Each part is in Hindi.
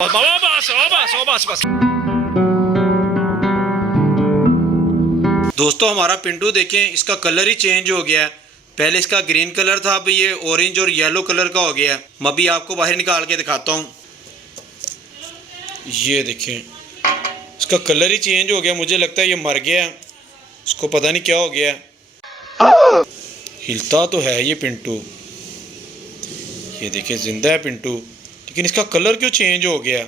बस। दोस्तों हमारा पिंटू देखें, इसका कलर ही चेंज हो गया है। पहले इसका ग्रीन कलर था, अब ये ऑरेंज और येलो कलर का हो गया है। मैं अभी आपको बाहर निकाल के दिखाता हूँ। ये देखें, इसका कलर ही चेंज हो गया। मुझे लगता है ये मर गया है, इसको पता नहीं क्या हो गया है। हिलता तो है ये पिंटू, ये देखिए जिंदा है पिंटू, लेकिन इसका कलर क्यों चेंज हो गया?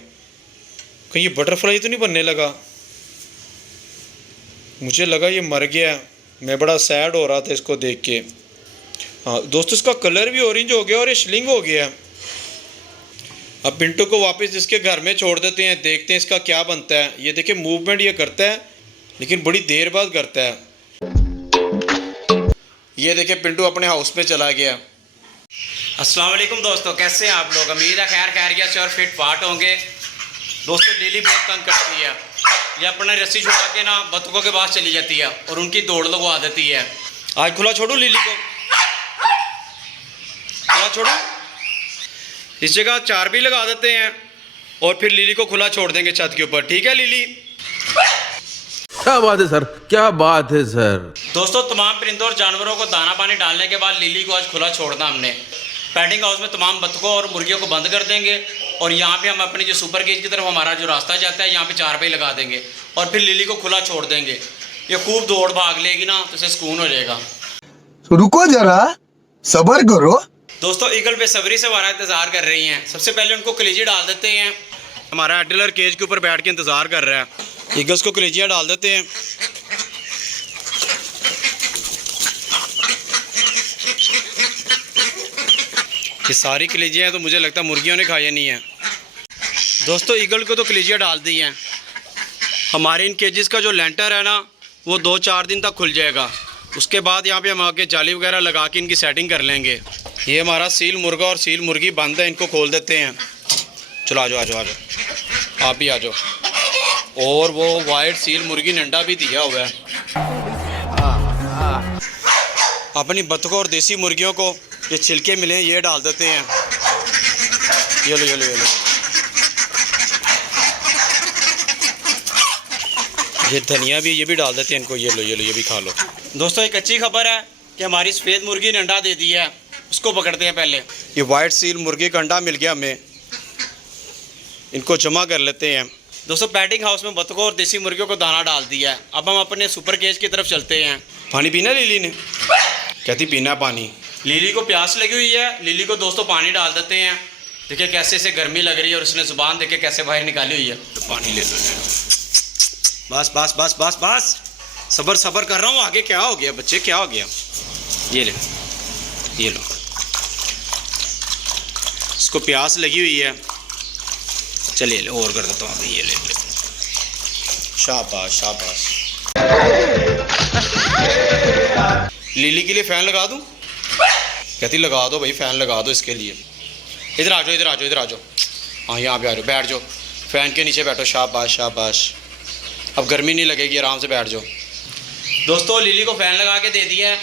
कहीं ये बटरफ्लाई तो नहीं बनने लगा? मुझे लगा ये मर गया। मैं बड़ा सैड हो रहा था इसको देख के। हाँ दोस्तों, इसका कलर भी ऑरेंज हो गया और ये श्लिंग हो गया। अब पिंटू को वापस इसके घर में छोड़ देते हैं, देखते हैं इसका क्या बनता है। ये देखिए मूवमेंट ये करता है, लेकिन बड़ी देर बाद करता है। ये देखिए पिंटू अपने हाउस में चला गया। अस्सलाम वालेकुम दोस्तों, कैसे हैं आप लोग? उम्मीद है खैर खैरियत से और फिट फाट होंगे। दोस्तों लिली बहुत तंग करती है, ये अपना रस्सी छुड़ा के ना बतखों के पास चली जाती है और उनकी दौड़ लगवा देती है। आज खुला छोड़ू लिली को, खुला छोड़ू? इस जगह चार भी लगा देते हैं और फिर लिली को खुला छोड़ देंगे छत के ऊपर। ठीक है लिली? क्या बात है सर, क्या बात है सर। दोस्तों तमाम परिंदों और जानवरों को दाना पानी डालने के बाद लिली को आज खुला छोड़ना हमने। पेटिंग हाउस में तमाम बतखों और मुर्गियों को बंद कर देंगे और यहाँ पे हम अपनी जो सुपर केज की तरफ हमारा जो रास्ता जाता है यहाँ पे चारपाई लगा देंगे और फिर लिली को खुला छोड़ देंगे। ये खूब दौड़ भाग लेगी ना तो इसे सुकून हो जाएगा। रुको जरा, सब्र करो। दोस्तों ईगल बेसब्री से हमारा इंतजार कर रही हैं। सबसे पहले उनको कलेजी डाल देते हैं। हमारा एडलर केज के ऊपर बैठ के इंतज़ार कर रहा है। ईगल्स को कलेजियाँ डाल देते हैं। ये सारी कलेजियाँ हैं तो मुझे लगता है मुर्गियों ने खाया नहीं है। दोस्तों ईगल को तो कलेजियाँ डाल दी हैं। हमारे इन केजेस का जो लेंटर है ना, वो 2-4 दिन तक खुल जाएगा। उसके बाद यहाँ पे हम आके जाली वगैरह लगा के इनकी सेटिंग कर लेंगे। ये हमारा सील मुर्गा और सील मुर्गी बंद है, इनको खोल देते हैं। चलो आ जाओ आ जाओ आ जाओ, आप भी आ जाओ। और वो वाइट सील मुर्गी ने अंडा भी दिया हुआ है। अपनी बतखों और देसी मुर्गियों को ये छिलके मिले हैं, ये डाल देते हैं। ये लो ये लो ये लो, ये धनिया भी, ये भी डाल देते हैं इनको। ये लो ये लो, ये भी खा लो। दोस्तों एक अच्छी खबर है कि हमारी सफ़ेद मुर्गी ने अंडा दे दिया है, उसको पकड़ते हैं पहले। ये वाइट सील मुर्गी का अंडा मिल गया हमें, इनको जमा कर लेते हैं। दोस्तों पैटिंग हाउस में बतखों और देसी मुर्गियों को दाना डाल दिया है। अब हम अपने सुपर केज की तरफ चलते हैं। पानी पीना लिली ने? कहती पीना पानी। लिली को प्यास लगी हुई है, लिली को दोस्तों पानी डाल देते हैं। देखिए कैसे इसे गर्मी लग रही है और उसने जुबान देखे कैसे बाहर निकाली हुई है। तो पानी ले लो। बस बस बस बस बस, सबर सबर कर रहा हूँ। आगे क्या हो गया बच्चे, क्या हो गया? ये ले, ये लो। इसको प्यास लगी हुई है। चलिए और कर देता हूँ अभी। ये ले ले, शाबाश शाबाश। लिली के लिए फ़ैन लगा दूँ? कहती लगा दो भाई, फ़ैन लगा दो इसके लिए। इधर आ जाओ इधर आ जाओ इधर आ जाओ। हाँ यहाँ पे आ जाओ, बैठ जाओ फ़ैन के नीचे बैठो। शाबाश शाबाश, अब गर्मी नहीं लगेगी, आराम से बैठ जाओ। दोस्तों लिली को फ़ैन लगा के दे दिया है।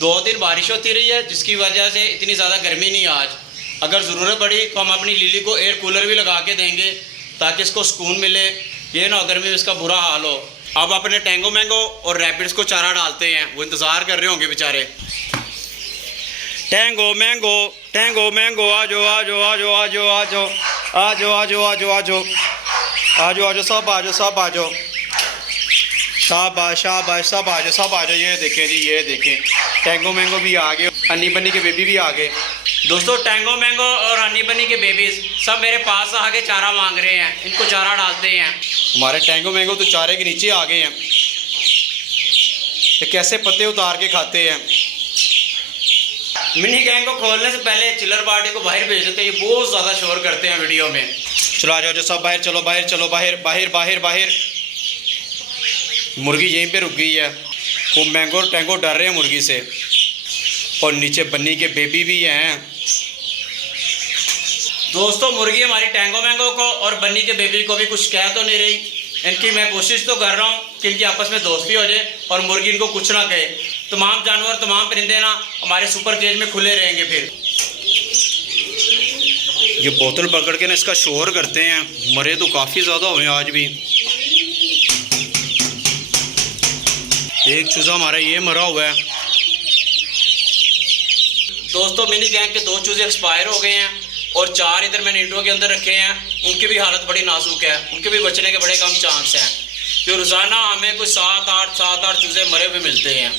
2 दिन बारिश होती रही है जिसकी वजह से इतनी ज़्यादा गर्मी नहीं आज। अगर ज़रूरत पड़ी तो हम अपनी लिली को एयर कूलर भी लगा के देंगे ताकि इसको सुकून मिले, ये ना गर्मी में इसका बुरा हाल हो। अब अपने टैंगो मैंगो और रैपिड्स को चारा डालते हैं, वो इंतज़ार कर रहे होंगे बेचारे। टैंगो मैंगो टैंगो मैंगो, आ जाओ आ जाओ आ जाओ आ जाओ आ जाओ आ जाओ आ जाओ आ जाओ आ जाओ आ जाओ आ जाओ, सब आ जाओ सब आ जाओ। शाबाश शाबाश, सब आ जाओ सब आ जाओ। ये देखें जी, ये देखें टैंगो मैंगो भी आ गए, हनी बनी के बेबी भी आ गए। दोस्तों टैंगो मैंगो और हनी बनी के बेबीज सब मेरे पास आके चारा मांग रहे हैं, इनको चारा डालते हैं। हमारे टैंगो मैंगो तो चारे के नीचे आ गए हैं। ये कैसे पत्ते उतार के खाते हैं। मिनी गैंग को खोलने से पहले चिल्लर पार्टी को बाहर भेज देते हैं, ये बहुत ज़्यादा शोर करते हैं वीडियो में। चलो आ जाओ सब बाहर, चलो बाहर चलो, बाहर बाहर बाहर बाहर। मुर्गी यहीं पे रुक गई है। वो मैंगो और टैंगो डर रहे हैं मुर्गी से, और नीचे बन्नी के बेबी भी हैं। दोस्तों मुर्गी हमारी टैंगो मैंगो को और बन्नी के बेबी को भी कुछ कह तो नहीं रही। इनकी मैं कोशिश तो कर रहा हूँ कि इनकी आपस में दोस्ती हो जाए और मुर्गी इनको कुछ ना कहे। तमाम जानवर तमाम परिंदे ना हमारे सुपर केज में खुले रहेंगे। फिर ये बोतल पकड़ के ना इसका शोर करते हैं। मरे तो काफ़ी ज़्यादा हुए आज भी। एक चूज़ा हमारा ये मरा हुआ है। दोस्तों मिनी गैंग के 2 चूजे एक्सपायर हो गए हैं और 4 इधर मैंने इंडो के अंदर रखे हैं। उनकी भी हालत बड़ी नाजुक है, उनके भी बचने के बड़े कम चांस हैं। तो रोज़ाना हमें कुछ 7-8 चूजे मरे हुए मिलते हैं।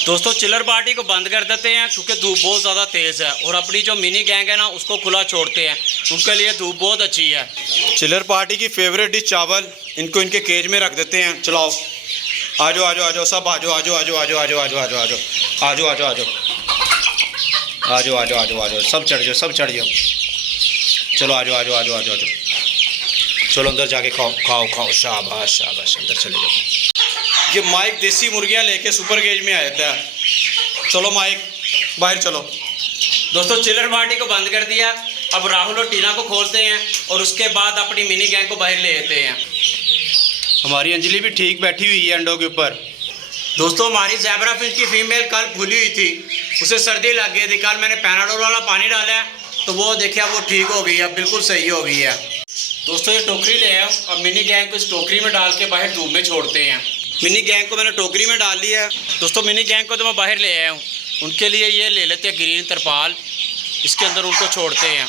दोस्तों चिलर पार्टी को बंद कर देते हैं क्योंकि धूप बहुत ज़्यादा तेज़ है, और अपनी जो मिनी गैंग है ना उसको खुला छोड़ते हैं, उनके लिए धूप बहुत अच्छी है। चिलर पार्टी की फेवरेट डिश चावल, इनको इनके केज में रख देते हैं। चलाओ आ जाओ आ जाओ आ जाओ सब आ जाओ आ जाओ आ जाओ आ जाओ आ जाओ आ जाओ आ जाओ आ जाओ आ जाओ आ जाओ आ जाओ आ जाओ आ जाओ आ जाओ आ जाओ सब चढ़ जाओ सब चढ़ जाओ। चलो आ जाओ आ जाओ आ जाओ आ जाओ आ जाओ। चलो अंदर जाके खाओ खाओ खाओ। शाबाश शाबाश, अंदर चले जाओ। ये माइक देसी मुर्गियाँ लेके सुपर केज में आया था। चलो माइक बाहर चलो। दोस्तों चिलर पार्टी को बंद कर दिया, अब राहुल और टीना को खोलते हैं और उसके बाद अपनी मिनी गैंग को बाहर ले आते हैं। हमारी अंजलि भी ठीक बैठी हुई है अंडों के ऊपर। दोस्तों हमारी ज़ेबरा फिश की फीमेल कल फूली हुई थी, उसे सर्दी लग गई थी। कल मैंने पैनाडोल वाला पानी डाला है तो वो देखिए वो ठीक हो गई है, बिल्कुल सही हो गई है। दोस्तों ये टोकरी ले आया और मिनी गैंग को इस टोकरी में डाल के बाहर धूप में छोड़ते हैं। मिनी गैंग को मैंने टोकरी में डाल लिया है। दोस्तों मिनी गैंग को तो मैं बाहर ले आया हूँ, उनके लिए ये ले लेते हैं ग्रीन तरपाल, इसके अंदर उनको छोड़ते हैं।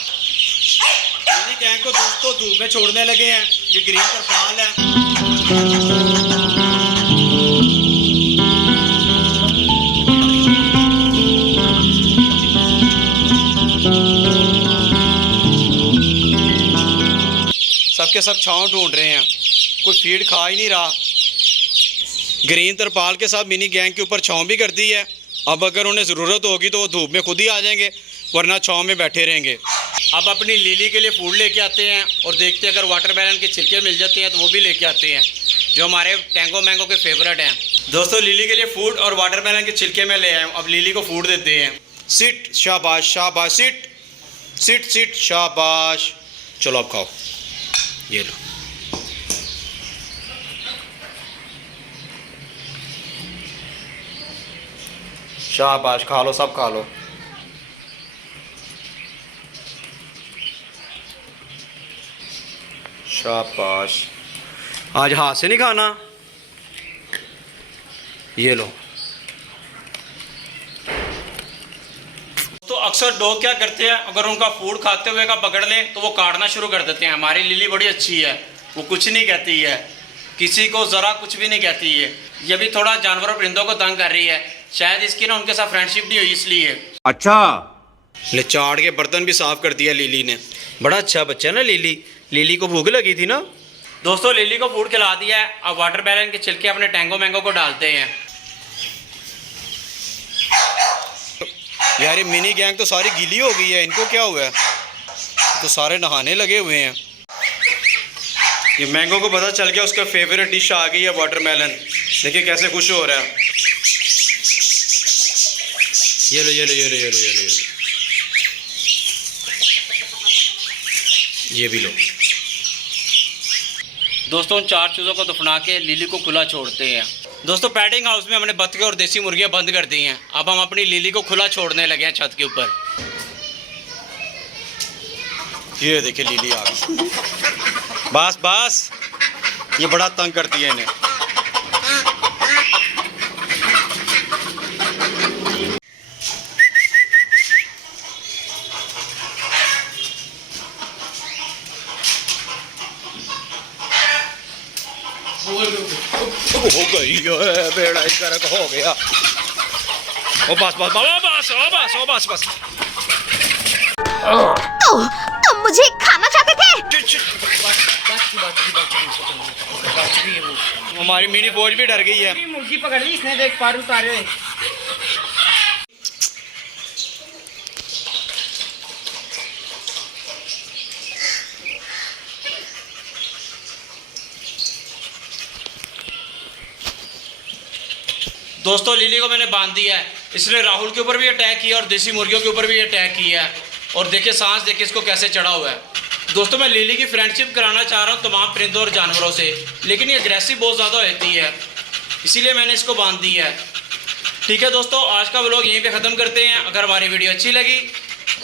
मिनी गैंग को दोस्तों धूप में छोड़ने लगे हैं। ये ग्रीन तरपाल है। सबके सब छांव ढूंढ रहे हैं, कोई फीड खा ही नहीं रहा। ग्रीन तरपाल के साथ मिनी गैंग के ऊपर छांव भी कर दी है। अब अगर उन्हें ज़रूरत होगी तो वो धूप में खुद ही आ जाएंगे, वरना छांव में बैठे रहेंगे। अब अपनी लिली के लिए फूड लेके आते हैं और देखते हैं अगर वाटरमेलन के छिलके मिल जाते हैं तो वो भी लेके आते हैं, जो हमारे टैंगो मैंगो के फेवरेट हैं। दोस्तों लिली के लिए फूड और वाटरमेलन के छिलके में ले आए हूं। अब लिली को फूड देते हैं। सिट, शाबाश शाबाश, सिट सिट सिट, शाबाश। चलो अब खाओ, ये लो। शाबाश, खा लो सब खा लो। शाबाश, आज हाथ से नहीं खाना, ये लो। तो अक्सर डॉग क्या करते हैं, अगर उनका फूड खाते हुए का पकड़ लें तो वो काटना शुरू कर देते हैं। हमारी लिली बड़ी अच्छी है, वो कुछ नहीं कहती है, किसी को ज़रा कुछ भी नहीं कहती है। ये भी थोड़ा जानवरों परिंदों को तंग कर रही है, शायद इसकी ना उनके साथ फ्रेंडशिप नहीं हुई इसलिए। अच्छा, ले चाट के बर्तन भी साफ कर दिया लिली ने। बड़ा अच्छा बच्चा है ना लिली। लिली को भूख लगी थी ना। दोस्तों लिली को फूड खिला दिया है, अब वाटरमेलन के छिलके अपने टैंगो मैंगो को डालते हैं। यार ये मिनी गैंग तो सारी गीली हो गई है, इनको क्या हुआ है? तो सारे नहाने लगे हुए हैं। ये मैंगो को पता चल गया उसका फेवरेट डिश आ गई है वाटरमेलन। देखिए कैसे खुश हो रहा है। ये लो ये लो ये लो ये लो ये लो ये लो, ये भी लो। दोस्तों उन 4 चूज़ों को दफना के लिली को खुला छोड़ते हैं। दोस्तों पैटिंग हाउस में हमने बतखें और देसी मुर्गियां बंद कर दी हैं। अब हम अपनी लिली को खुला छोड़ने लगे हैं छत के ऊपर। ये देखिए लिली आ गई। बस बस, ये बड़ा तंग करती है इन्हें। हो गई है, बेड़ा इस तरह का हो गया। ओ बस बस बस बस बस बस। तो तुम मुझे खाना चाहते थे? हमारी मिनी फौज भी डर गई है। मुर्गी पकड़ ली इसने, देख पार उतारे हुए। दोस्तों लिली को मैंने बांध दिया है, इसने राहुल के ऊपर भी अटैक किया और देसी मुर्गियों के ऊपर भी अटैक किया है। और देखिए सांस देखिए इसको कैसे चढ़ा हुआ है। दोस्तों मैं लिली की फ्रेंडशिप कराना चाह रहा हूँ तमाम परिंदों और जानवरों से, लेकिन ये अग्रेसिव बहुत ज़्यादा होती है, इसीलिए मैंने इसको बांध दिया है। ठीक है दोस्तों, आज का व्लॉग यहीं पे ख़त्म करते हैं। अगर हमारी वीडियो अच्छी लगी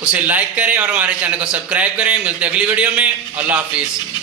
उसे लाइक करें और हमारे चैनल को सब्सक्राइब करें। मिलते हैं अगली वीडियो में। अल्लाह हाफिज़।